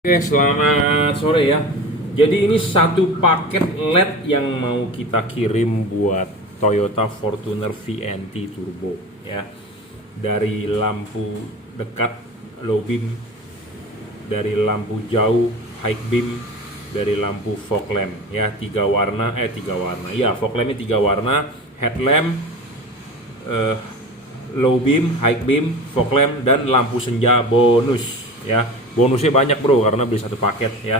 Oke, selamat sore ya. Jadi ini satu paket LED yang mau kita kirim buat Toyota Fortuner VNT Turbo ya. Dari lampu dekat low beam, dari lampu jauh high beam, dari lampu fog lamp ya, tiga warna. Ya, fog lampnya tiga warna, headlamp, low beam, high beam, fog lamp, dan lampu senja bonus ya. Bonusnya banyak bro, karena beli satu paket ya.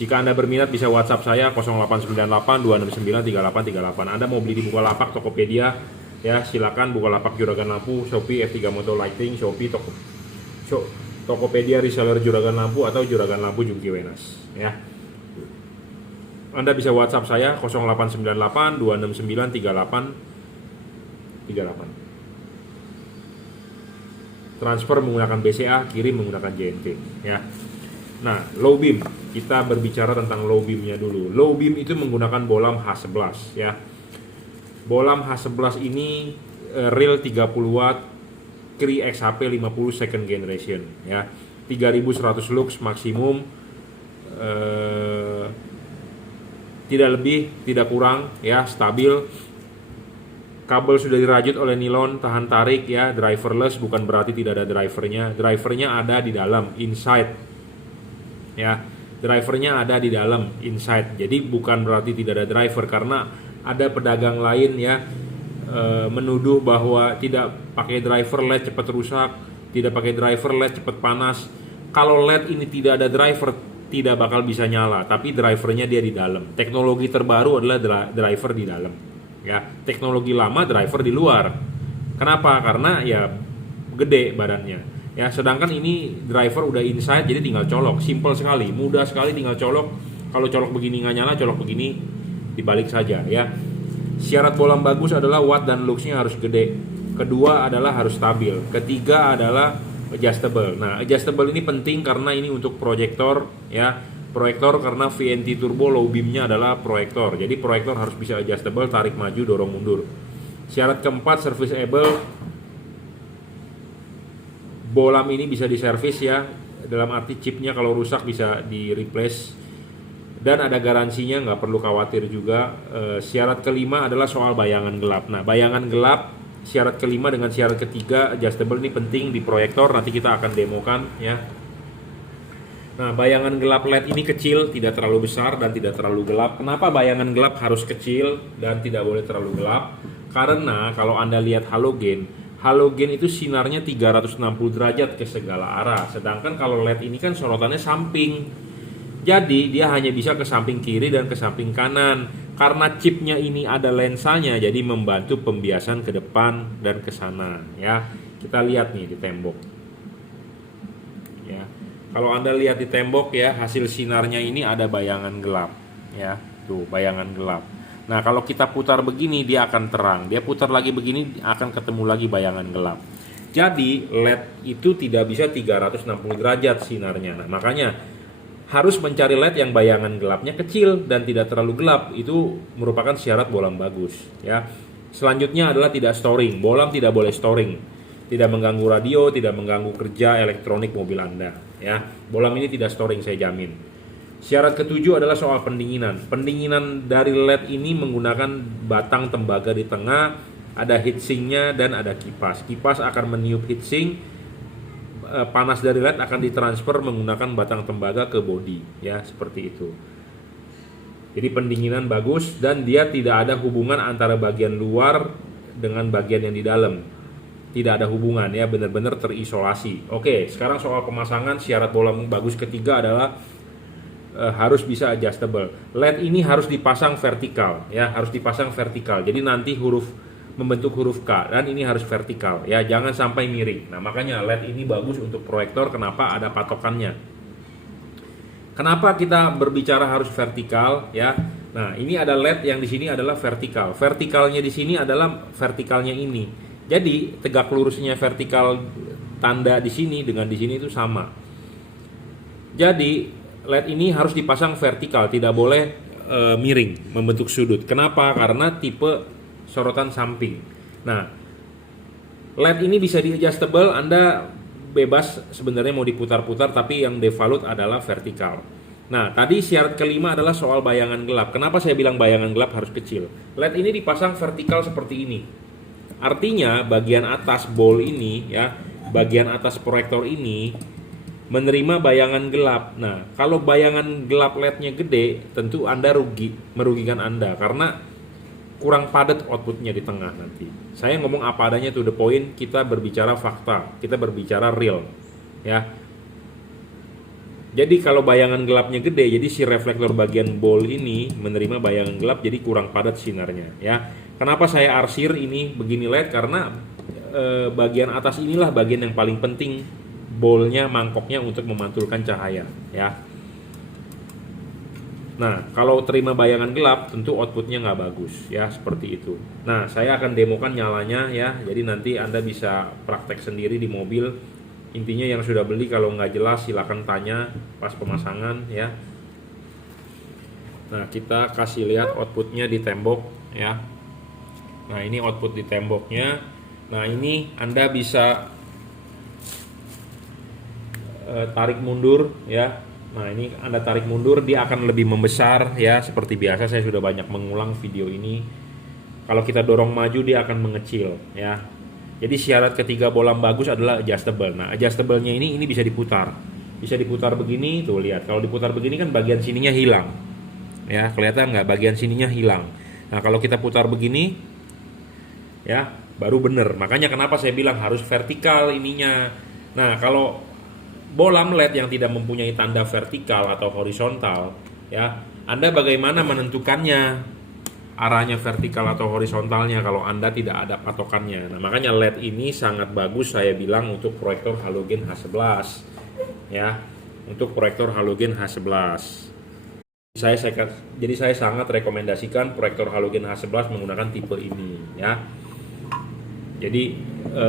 Jika Anda berminat bisa WhatsApp saya 0898 269 3838. Anda mau beli di Bukalapak, Tokopedia ya, silakan. Bukalapak Juragan Lampu, Shopee F3 Moto Lighting, Shopee Tokopedia reseller Juragan Lampu, atau Juragan Lampu Jungki Wenas ya. Anda bisa WhatsApp saya 0898 269 3838. Transfer menggunakan BCA, kirim menggunakan JNT ya. Nah, low beam, kita berbicara tentang low beamnya dulu. Low beam itu menggunakan bolam H11 ya. Bolam H11 ini real 30 watt, Cree XHP 50 second generation ya. 3100 lux maksimum, tidak lebih, tidak kurang ya, stabil. Kabel sudah dirajut oleh nilon, tahan tarik ya, driverless, bukan berarti tidak ada drivernya. Drivernya ada di dalam, inside ya. Drivernya ada di dalam, inside. Jadi bukan berarti tidak ada driver, karena ada pedagang lain ya menuduh bahwa tidak pakai driver LED cepat rusak, tidak pakai driver LED cepat panas. Kalau LED ini tidak ada driver, tidak bakal bisa nyala, tapi drivernya dia di dalam. Teknologi terbaru adalah driver di dalam ya. Teknologi lama driver di luar. Kenapa? Karena ya gede badannya ya. Sedangkan ini driver udah inside, jadi tinggal colok. Simple sekali, mudah sekali, tinggal colok. Kalau colok begini nggak nyala, colok begini dibalik saja ya. Syarat bolam bagus adalah watt dan luxnya harus gede. Kedua adalah harus stabil. Ketiga adalah adjustable. Nah, adjustable ini penting karena ini untuk proyektor ya. Proyektor, karena VNT Turbo low beamnya adalah proyektor. Jadi proyektor harus bisa adjustable, tarik maju, dorong mundur. Syarat keempat, serviceable. Bolam ini bisa diservis ya, dalam arti chipnya kalau rusak bisa di replace, dan ada garansinya, nggak perlu khawatir juga. Syarat kelima adalah soal bayangan gelap. Nah, bayangan gelap, syarat kelima dengan syarat ketiga adjustable ini penting di proyektor. Nanti kita akan demokan ya. Nah, bayangan gelap LED ini kecil, tidak terlalu besar dan tidak terlalu gelap. Kenapa bayangan gelap harus kecil dan tidak boleh terlalu gelap? Karena kalau Anda lihat halogen itu sinarnya 360 derajat ke segala arah. Sedangkan kalau LED ini kan sorotannya samping. Jadi dia hanya bisa ke samping kiri dan ke samping kanan. Karena chipnya ini ada lensanya, jadi membantu pembiasan ke depan dan ke sana ya. Kita lihat nih di tembok. Ya. Kalau Anda lihat di tembok ya, hasil sinarnya ini ada bayangan gelap ya. Tuh, bayangan gelap. Nah, kalau kita putar begini dia akan terang. Dia putar lagi begini akan ketemu lagi bayangan gelap. Jadi LED itu tidak bisa 360 derajat sinarnya. Nah, makanya harus mencari LED yang bayangan gelapnya kecil dan tidak terlalu gelap. Itu merupakan syarat bolam bagus ya. Selanjutnya adalah tidak storing. Bolam tidak boleh storing. Tidak mengganggu radio, tidak mengganggu kerja elektronik mobil Anda ya. Bolam ini tidak storing, saya jamin. Syarat ketujuh adalah soal pendinginan. Pendinginan dari LED ini menggunakan batang tembaga di tengah, ada heatsinknya dan ada kipas. Kipas akan meniup heatsink. Panas dari LED akan ditransfer menggunakan batang tembaga ke bodi ya, seperti itu. Jadi pendinginan bagus dan dia tidak ada hubungan antara bagian luar dengan bagian yang di dalam. Tidak ada hubungan ya, benar-benar terisolasi. Oke, sekarang soal pemasangan. Syarat bolam bagus ketiga adalah harus bisa adjustable. LED ini harus dipasang vertikal ya, harus dipasang vertikal. Jadi nanti membentuk huruf K, dan ini harus vertikal ya, jangan sampai miring. Nah, makanya LED ini bagus untuk proyektor. Kenapa? Ada patokannya. Kenapa kita berbicara harus vertikal ya? Nah, ini ada LED yang di sini adalah vertikal. Vertikalnya di sini adalah vertikalnya ini. Jadi tegak lurusnya vertikal tanda di sini dengan di sini itu sama. Jadi LED ini harus dipasang vertikal, tidak boleh miring, membentuk sudut. Kenapa? Karena tipe sorotan samping. Nah, LED ini bisa di adjustable. Anda bebas sebenarnya mau diputar-putar, tapi yang devalute adalah vertikal. Nah, tadi syarat kelima adalah soal bayangan gelap. Kenapa saya bilang bayangan gelap harus kecil? LED ini dipasang vertikal seperti ini. Artinya bagian atas bowl ini ya, bagian atas proyektor ini menerima bayangan gelap. Nah, kalau bayangan gelap LED-nya gede, tentu Anda merugikan Anda karena kurang padat outputnya di tengah nanti. Saya ngomong apa adanya, to the point, kita berbicara fakta, kita berbicara real ya. Jadi kalau bayangan gelapnya gede, jadi si reflektor bagian bowl ini menerima bayangan gelap, jadi kurang padat sinarnya ya. Kenapa saya arsir ini begini LED? Karena bagian atas inilah bagian yang paling penting, bowlnya, mangkoknya untuk memantulkan cahaya ya. Nah, kalau terima bayangan gelap, tentu outputnya nggak bagus ya, seperti itu. Nah, saya akan demokan nyalanya ya, jadi nanti Anda bisa praktek sendiri di mobil. Intinya yang sudah beli kalau nggak jelas silahkan tanya pas pemasangan ya. Nah, kita kasih lihat outputnya di tembok ya. Nah, ini output di temboknya. Nah, ini Anda bisa tarik mundur ya. Nah, ini Anda tarik mundur, dia akan lebih membesar ya. Seperti biasa saya sudah banyak mengulang video ini. Kalau kita dorong maju dia akan mengecil ya. Jadi syarat ketiga bolam bagus adalah adjustable. Nah, adjustable-nya ini bisa diputar. Bisa diputar begini, tuh lihat. Kalau diputar begini kan bagian sininya hilang. Ya, kelihatan nggak? Bagian sininya hilang. Nah, kalau kita putar begini ya, baru bener. Makanya kenapa saya bilang harus vertikal ininya. Nah, kalau bolam LED yang tidak mempunyai tanda vertikal atau horizontal ya, Anda bagaimana menentukannya arahnya vertikal atau horizontalnya kalau Anda tidak ada patokannya. Nah, makanya LED ini sangat bagus saya bilang untuk proyektor halogen H11 ya, untuk proyektor halogen H11. Jadi saya sangat rekomendasikan proyektor halogen H11 menggunakan tipe ini ya. Jadi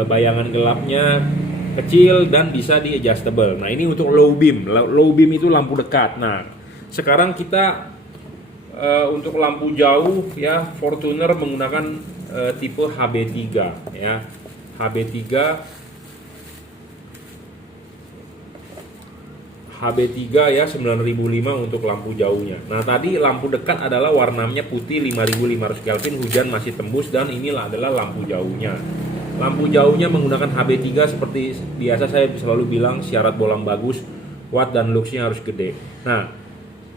bayangan gelapnya kecil dan bisa di adjustable. Nah, ini untuk low beam. Low beam itu lampu dekat. Nah, sekarang kita untuk lampu jauh ya, Fortuner menggunakan tipe HB3 ya. HB3 ya 9005 untuk lampu jauhnya. Nah, tadi lampu dekat adalah warnanya putih 5500 Kelvin, hujan masih tembus, dan inilah adalah lampu jauhnya. Lampu jauhnya menggunakan HB3 seperti biasa saya selalu bilang, syarat bolam bagus, watt dan luxnya harus gede. Nah,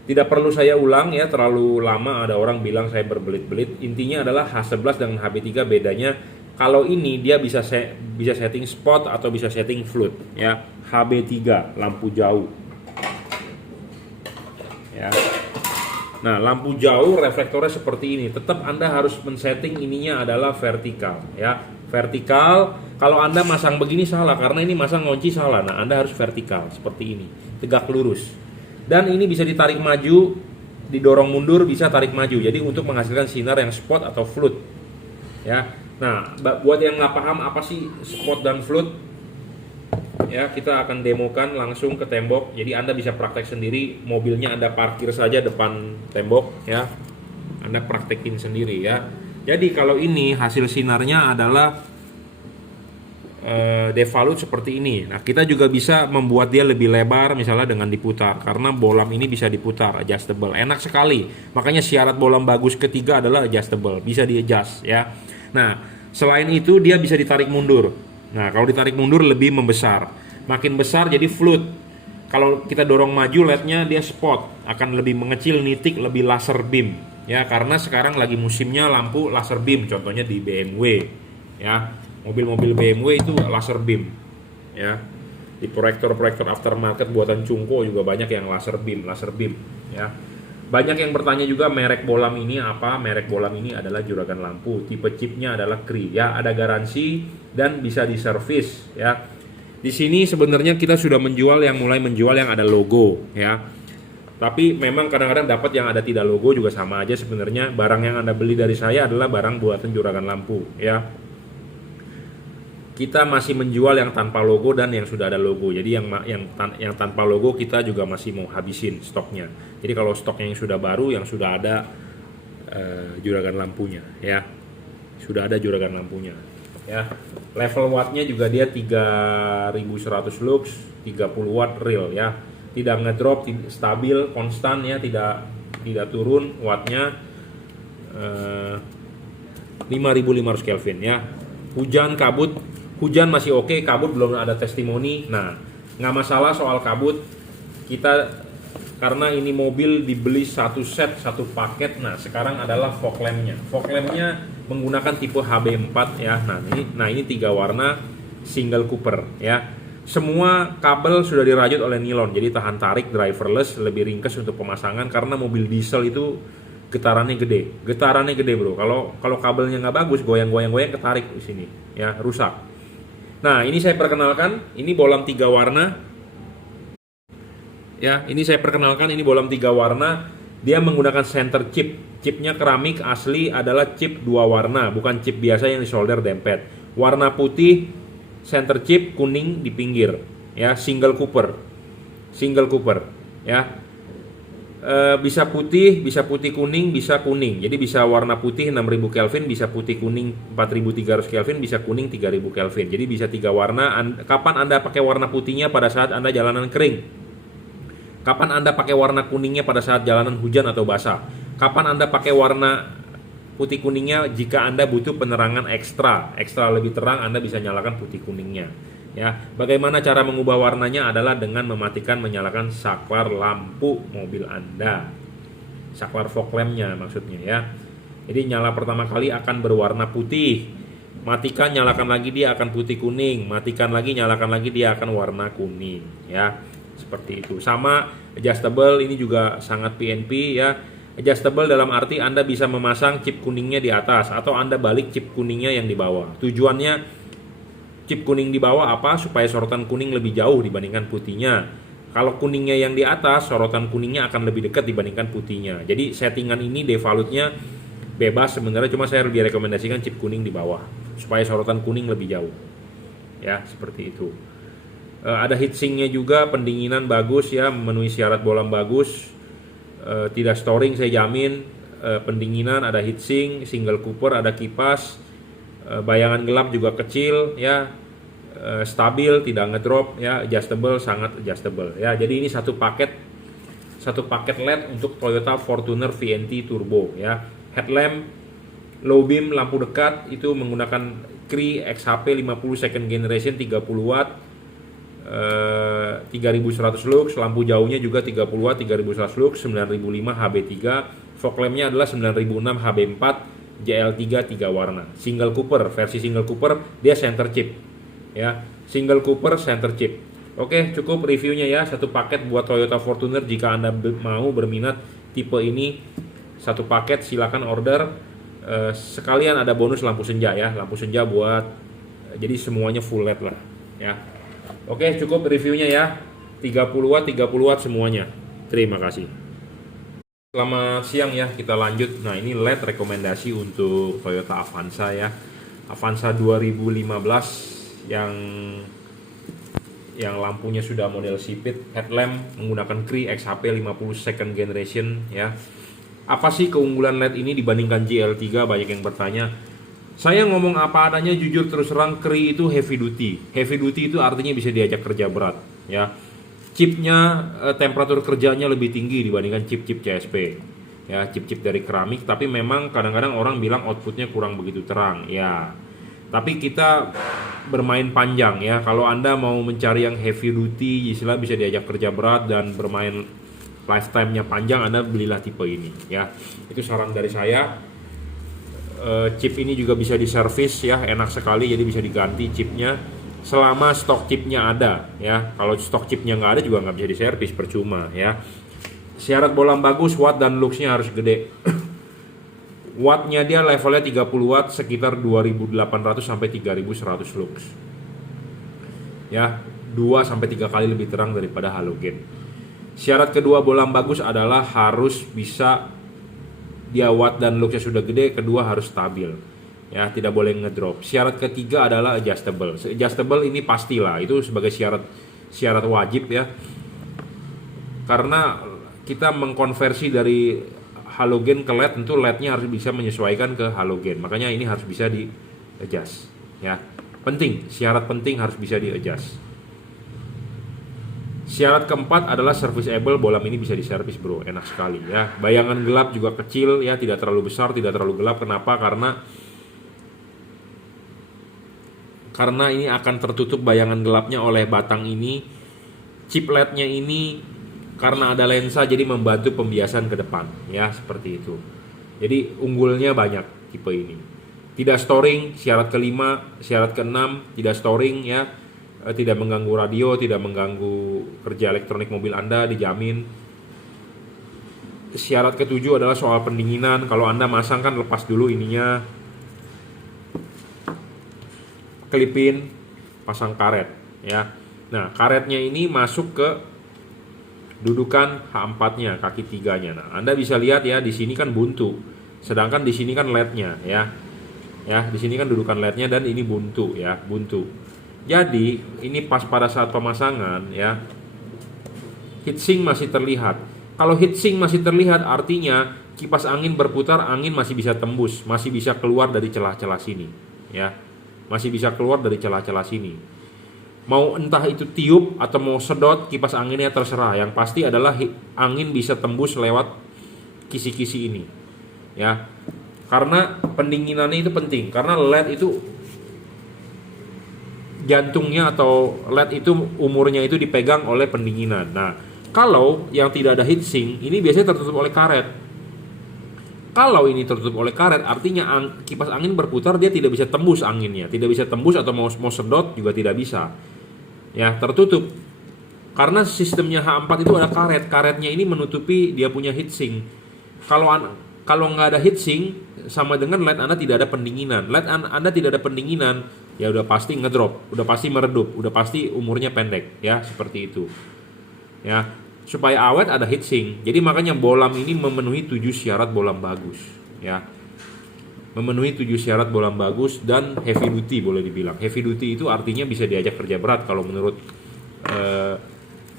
tidak perlu saya ulang ya, terlalu lama ada orang bilang saya berbelit-belit. Intinya adalah H11 dengan HB3 bedanya, kalau ini dia bisa setting spot atau bisa setting flood ya. HB3 lampu jauh. Ya. Nah, lampu jauh reflektornya seperti ini. Tetap Anda harus men-setting ininya adalah vertikal ya. Vertikal, kalau Anda masang begini salah karena ini masang ngunci salah. Nah, Anda harus vertikal seperti ini, tegak lurus. Dan ini bisa ditarik maju, didorong mundur, bisa tarik maju. Jadi untuk menghasilkan sinar yang spot atau flood ya. Nah, buat yang nggak paham apa sih spot dan flood ya, kita akan demokan langsung ke tembok. Jadi Anda bisa praktek sendiri, mobilnya Anda parkir saja depan tembok ya, Anda praktekin sendiri ya. Jadi kalau ini hasil sinarnya adalah devalute seperti ini. Nah, kita juga bisa membuat dia lebih lebar misalnya dengan diputar, karena bolam ini bisa diputar, adjustable, enak sekali. Makanya syarat bolam bagus ketiga adalah adjustable, bisa di adjust ya. Nah, selain itu dia bisa ditarik mundur. Nah, kalau ditarik mundur lebih membesar, makin besar jadi flood. Kalau kita dorong maju LED-nya dia spot, akan lebih mengecil, nitik, lebih laser beam ya, karena sekarang lagi musimnya lampu laser beam, contohnya di BMW ya. Mobil-mobil BMW itu laser beam ya. Di proyektor-proyektor aftermarket buatan Cungko juga banyak yang laser beam ya. Banyak yang bertanya juga merek bolam ini apa? Merek bolam ini adalah juragan lampu, tipe chipnya adalah Cree ya, ada garansi dan bisa diservis ya. Di sini sebenarnya kita sudah mulai menjual yang ada logo ya. Tapi memang kadang-kadang dapat yang ada tidak logo juga sama aja sebenarnya. Barang yang Anda beli dari saya adalah barang buatan juragan lampu ya. Kita masih menjual yang tanpa logo dan yang sudah ada logo. Jadi yang tanpa logo kita juga masih mau habisin stoknya. Jadi kalau stoknya yang sudah baru, yang sudah ada juragan lampunya ya, sudah ada juragan lampunya ya. Level wattnya juga dia 3100 lux, 30 watt real ya. Tidak ngedrop, stabil, konstan ya, tidak turun wattnya. 5500 Kelvin ya. Hujan, kabut, hujan masih oke, kabut belum ada testimoni. Nah, nggak masalah soal kabut. Kita karena ini mobil dibeli satu set, satu paket. Nah, sekarang adalah fog lampnya. Fog lampnya menggunakan tipe HB4 ya. Nah ini 3 warna single Cooper ya. Semua kabel sudah dirajut oleh nilon, jadi tahan tarik, driverless, lebih ringkas untuk pemasangan karena mobil diesel itu getarannya gede bro. Kalau kabelnya nggak bagus, goyang ketarik di sini ya, rusak. Nah ini saya perkenalkan, ini bolam 3 warna ya. Ini saya perkenalkan, ini bolam 3 warna. Dia menggunakan center chip. Chipnya keramik asli, adalah chip 2 warna, bukan chip biasa yang di solder dempet. Warna putih center chip, kuning di pinggir ya. Single Cooper ya. Bisa putih kuning, bisa kuning. Jadi bisa warna putih 6000 Kelvin, bisa putih kuning 4300 Kelvin, bisa kuning 3000 Kelvin. Jadi bisa 3 warna. Kapan Anda pakai warna putihnya? Pada saat Anda jalanan kering. Kapan Anda pakai warna kuningnya? Pada saat jalanan hujan atau basah. Kapan Anda pakai warna putih kuningnya? Jika Anda butuh penerangan ekstra lebih terang, Anda bisa nyalakan putih kuningnya ya. Bagaimana cara mengubah warnanya? Adalah dengan mematikan, menyalakan saklar lampu mobil Anda, saklar fog lampnya maksudnya ya. Jadi nyala pertama kali akan berwarna putih, matikan, nyalakan lagi, dia akan putih kuning, matikan lagi, nyalakan lagi, dia akan warna kuning ya. Seperti itu. Sama adjustable, ini juga sangat PNP ya. Adjustable dalam arti Anda bisa memasang chip kuningnya di atas atau Anda balik chip kuningnya yang di bawah. Tujuannya chip kuning di bawah apa? Supaya sorotan kuning lebih jauh dibandingkan putihnya. Kalau kuningnya yang di atas, sorotan kuningnya akan lebih dekat dibandingkan putihnya. Jadi settingan ini devalutnya bebas sebenarnya, cuma saya lebih rekomendasikan chip kuning di bawah supaya sorotan kuning lebih jauh. Ya, seperti itu. Ada heatsinknya juga, pendinginan bagus ya, memenuhi syarat bolam bagus. Tidak storing saya jamin. Pendinginan, ada heatsink, single Cooper, ada kipas. Bayangan gelap juga kecil ya, stabil, tidak ngedrop ya, adjustable, sangat adjustable ya. Jadi ini satu paket LED untuk Toyota Fortuner VNT Turbo ya. Headlamp low beam, lampu dekat itu menggunakan Cree XHP 50 second generation 30 watt, 3100 lux. Lampu jauhnya juga 30 watt, 3100 lux, 9005 HB3. Fog lampnya adalah 9006 HB4 JL3 3 warna. Single Cooper, versi single Cooper dia center chip ya. Single Cooper center chip. Oke, cukup reviewnya ya. Satu paket buat Toyota Fortuner. Jika Anda mau berminat tipe ini, satu paket silakan order. Sekalian ada bonus lampu senja ya. Lampu senja buat, jadi semuanya full LED lah ya. Oke, cukup reviewnya ya. 30 watt semuanya. Terima kasih. Selamat siang ya, kita lanjut. Nah ini LED rekomendasi untuk Toyota Avanza ya. Avanza 2015 yang lampunya sudah model sipit, headlamp menggunakan Cree XHP 50 second generation ya. Apa sih keunggulan LED ini dibandingkan JL3? Banyak yang bertanya. Saya ngomong apa adanya, jujur terus terang, Cree itu heavy duty. Heavy duty itu artinya bisa diajak kerja berat ya. Chipnya, temperatur kerjanya lebih tinggi dibandingkan chip-chip CSP ya, chip-chip dari keramik. Tapi memang kadang-kadang orang bilang outputnya kurang begitu terang ya. Tapi kita bermain panjang ya. Kalau Anda mau mencari yang heavy duty, istilah bisa diajak kerja berat dan bermain lifetime-nya panjang, Anda belilah tipe ini ya. Itu saran dari saya. Chip ini juga bisa diservis ya, enak sekali, jadi bisa diganti chipnya selama stok chipnya ada ya. Kalau stok chipnya nggak ada juga nggak bisa diservis, percuma ya. Syarat bolam bagus, watt dan luxnya harus gede. Wattnya dia levelnya 30 watt, sekitar 2800 sampai 3100 lux ya, 2 sampai 3 kali lebih terang daripada halogen. Syarat kedua bolam bagus adalah harus bisa, dia watt dan luxnya sudah gede, kedua harus stabil ya, tidak boleh ngedrop. Syarat ketiga adalah adjustable. Adjustable ini pastilah, itu sebagai syarat wajib ya, karena kita mengkonversi dari halogen ke LED, tentu LED-nya harus bisa menyesuaikan ke halogen, makanya ini harus bisa di adjust ya. Penting, syarat penting harus bisa di-adjust. Syarat keempat adalah serviceable, bolam ini bisa diservis bro, enak sekali ya. Bayangan gelap juga kecil ya, tidak terlalu besar, tidak terlalu gelap. Kenapa? Karena ini akan tertutup bayangan gelapnya oleh batang ini. Chip LED-nya ini karena ada lensa jadi membantu pembiasan ke depan ya, seperti itu. Jadi unggulnya banyak tipe ini. Tidak storing, syarat kelima, syarat keenam tidak storing ya. Tidak mengganggu radio, tidak mengganggu kerja elektronik mobil Anda, dijamin. Syarat ketujuh adalah soal pendinginan. Kalau Anda masang kan lepas dulu ininya, kelipin, pasang karet ya. Nah, karetnya ini masuk ke dudukan H4-nya, kaki tiganya. Nah, Anda bisa lihat ya, di sini kan buntu. Sedangkan di sini kan LED-nya ya. Ya, di sini kan dudukan LED-nya dan ini buntu ya, buntu. Jadi ini pas pada saat pemasangan ya, heatsink masih terlihat. Kalau heatsink masih terlihat artinya kipas angin berputar, angin masih bisa tembus, masih bisa keluar dari celah-celah sini ya. Masih bisa keluar dari celah-celah sini. Mau entah itu tiup atau mau sedot, kipas anginnya terserah. Yang pasti adalah angin bisa tembus lewat kisi-kisi ini ya. Karena pendinginannya itu penting, karena LED itu jantungnya atau LED itu umurnya itu dipegang oleh pendinginan. Nah, kalau yang tidak ada heatsink ini biasanya tertutup oleh karet. Kalau ini tertutup oleh karet artinya kipas angin berputar, dia tidak bisa tembus anginnya, tidak bisa tembus atau mau sedot juga tidak bisa. Ya, tertutup. Karena sistemnya H4 itu ada karet. Karetnya ini menutupi dia punya heatsink. Kalau nggak ada heatsink sama dengan LED Anda tidak ada pendinginan. LED Anda tidak ada pendinginan, ya udah pasti ngedrop, udah pasti meredup, udah pasti umurnya pendek ya, seperti itu. Ya, supaya awet ada heatsink. Jadi makanya bolam ini memenuhi 7 syarat bolam bagus ya. Memenuhi 7 syarat bolam bagus dan heavy duty boleh dibilang. Heavy duty itu artinya bisa diajak kerja berat kalau menurut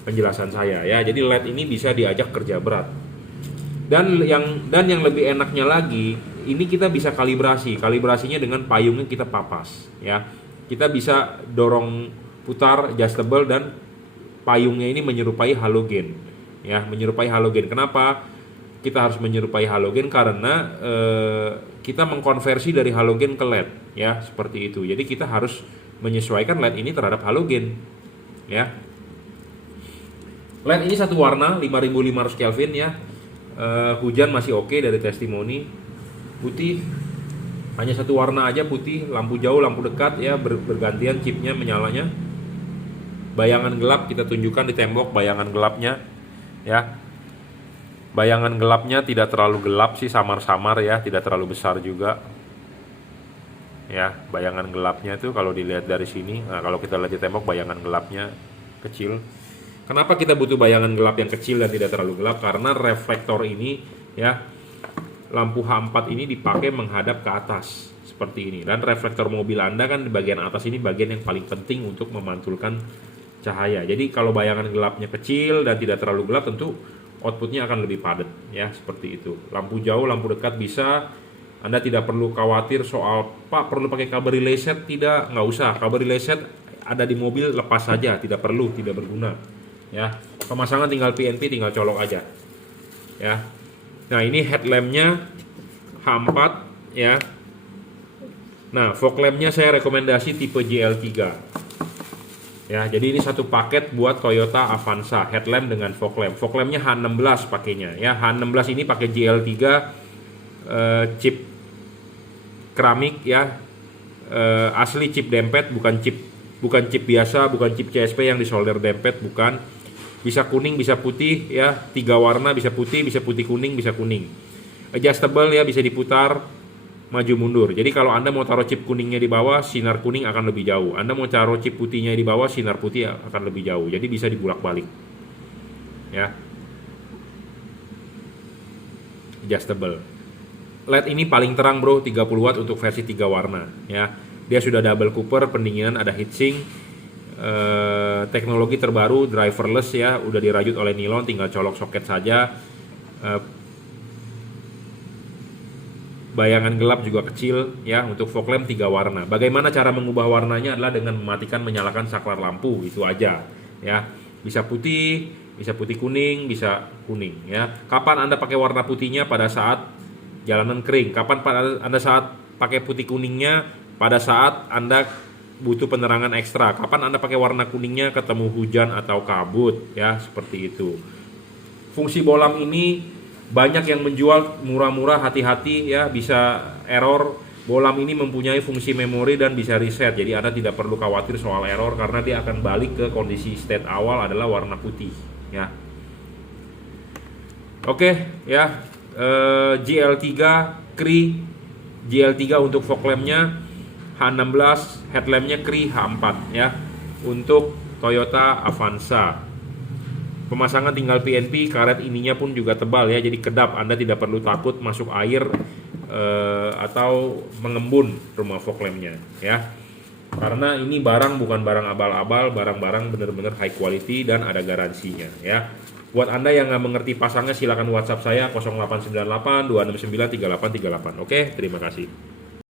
penjelasan saya ya. Jadi LED ini bisa diajak kerja berat. Dan yang lebih enaknya lagi, ini kita bisa kalibrasinya dengan payungnya kita papas ya. Kita bisa dorong putar adjustable dan payungnya ini menyerupai halogen ya, menyerupai halogen. Kenapa kita harus menyerupai halogen? Karena kita mengkonversi dari halogen ke LED ya, seperti itu. Jadi kita harus menyesuaikan LED ini terhadap halogen ya. LED ini satu warna 5500 Kelvin ya. Hujan masih oke dari testimoni. Putih hanya satu warna aja, putih. Lampu jauh, lampu dekat ya, bergantian chipnya menyalanya. Bayangan gelap kita tunjukkan di tembok, bayangan gelapnya ya. Bayangan gelapnya tidak terlalu gelap sih, samar-samar ya, tidak terlalu besar juga ya. Bayangan gelapnya itu kalau dilihat dari sini, nah kalau kita lihat di tembok bayangan gelapnya kecil. Kenapa kita butuh bayangan gelap yang kecil dan tidak terlalu gelap? Karena reflektor ini ya, lampu H4 ini dipakai menghadap ke atas seperti ini. Dan reflektor mobil Anda kan di bagian atas ini bagian yang paling penting untuk memantulkan cahaya. Jadi kalau bayangan gelapnya kecil dan tidak terlalu gelap, tentu outputnya akan lebih padat ya, seperti itu. Lampu jauh, lampu dekat bisa. Anda tidak perlu khawatir soal Pak perlu pakai kabel relay set, nggak usah. Kabel relay set ada di mobil, lepas saja, tidak perlu, tidak berguna. Ya, pemasangan tinggal PNP, tinggal colok aja ya. Nah ini headlampnya H4 ya. Nah fog lampnya saya rekomendasi tipe JL3 ya. Jadi ini satu paket buat Toyota Avanza, headlamp dengan fog lamp. Fog lampnya H16 pakainya ya. H16 ini pakai JL3 chip keramik ya, asli chip dempet, bukan chip biasa, bukan chip CSP yang disolder dempet, bukan. Bisa kuning, bisa putih ya, 3 warna, bisa putih kuning, bisa kuning. Adjustable ya, bisa diputar maju mundur. Jadi kalau Anda mau taruh chip kuningnya di bawah, sinar kuning akan lebih jauh. Anda mau taruh chip putihnya di bawah, sinar putih akan lebih jauh. Jadi bisa dibulak-balik ya. Adjustable. LED ini paling terang bro, 30 watt untuk versi 3 warna ya. Dia sudah double cooper, pendinginan, ada heatsink. Teknologi terbaru, driverless ya, udah dirajut oleh nilon, tinggal colok soket saja. bayangan gelap juga kecil ya. Untuk fog lamp 3 warna. Bagaimana cara mengubah warnanya adalah dengan mematikan menyalakan saklar lampu, itu aja ya. Bisa putih kuning, bisa kuning ya. Kapan Anda pakai warna putihnya? Pada saat jalanan kering. Kapan Anda saat pakai putih kuningnya? Pada saat Anda butuh penerangan ekstra. Kapan Anda pakai warna kuningnya? Ketemu hujan atau kabut ya, seperti itu. Fungsi bolam ini banyak yang menjual murah-murah, hati-hati ya, bisa error. Bolam ini mempunyai fungsi memori dan bisa reset. Jadi Anda tidak perlu khawatir soal error karena dia akan balik ke kondisi state awal adalah warna putih ya. Oke ya. GL3 Cree, GL3 untuk fog lampnya, H16 headlampnya Cree H4 ya. Untuk Toyota Avanza pemasangan tinggal PNP, karet ininya pun juga tebal ya, jadi kedap. Anda tidak perlu takut masuk air atau mengembun rumah fog lampnya ya, karena ini barang bukan barang abal-abal, barang-barang benar-benar high quality dan ada garansinya ya. Buat Anda yang nggak mengerti pasangnya, silakan WhatsApp saya 0898 269 3838. Oke, terima kasih.